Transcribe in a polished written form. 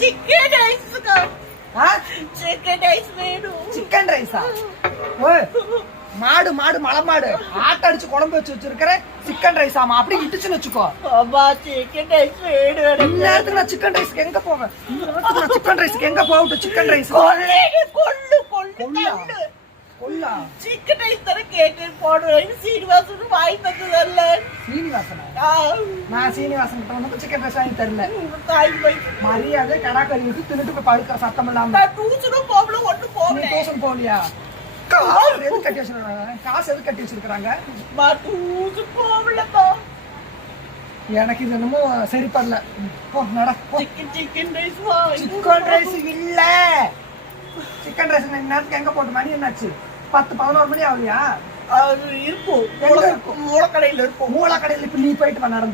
Chicken ரைஸ்க்கா. ஆ? Chicken rice வேணும். Chicken ரைஸா? ஓய், மாடு மலை மாடு ஆட்ட அடிச்சு குழம்பு வச்சிருக்கிற சிக்கன் ரைஸ் ஆமா அப்படி இட்டுச்சுன்னு வச்சுக்கோ. அம்மா சிக்கன் ரைஸ் வேணும் எனக்கு. இந்நேரத்துக்கு நான் சிக்கன் ரைஸ்க்கு எங்க போவேன்? இந்நேரத்துக்கு நான் சிக்கன் ரைஸ்க்கு எங்க போகட்டும்? சிக்கன் ரைஸ் கொல்லு கொல்லா? தள்ளு. கொல்லா? சிக்கன் ரைஸ் தானே கேட்டு போடுவேன். சீனிவாசன் வாங்கி தந்ததல்ல. சீனிவாசனா? நான் சீனிவாசன் கிட்ட வந்து சிக்கன் ரைஸ் வாங்கி தரல. தாய் போய் மரியாதை கடா கறி விட்டு தின்னுட்டு போய் படுக்கிற சத்தம் இல்லாம. நான் டியூஷனும் போகல ஒன்றும் நீ போகல. டியூஷன் போகலையா? காசு எது கட்டி வச்சிருக்காங்க? காசு எது கட்டி வச்சிருக்காங்க? டியூஷன் போகலப்பா. எனக்கு இது என்னமோ சரி பண்ணல. போ நட போ. சிக்கன் ரைஸ் வாங்கி. சிக்கன் ரைஸ் இல்ல. சிக்கன் ரைஸ் நேரத்துக்கு எங்க போட்டு மணி என்னாச்சு? 10-11 மணி ஆகலையா? அது இருக்கும். எங்க இருக்கும்? மூலக்கடையில் இருக்கும். மூலக்கடையில் இப்ப நீ போயிட்டு வா நடந்து.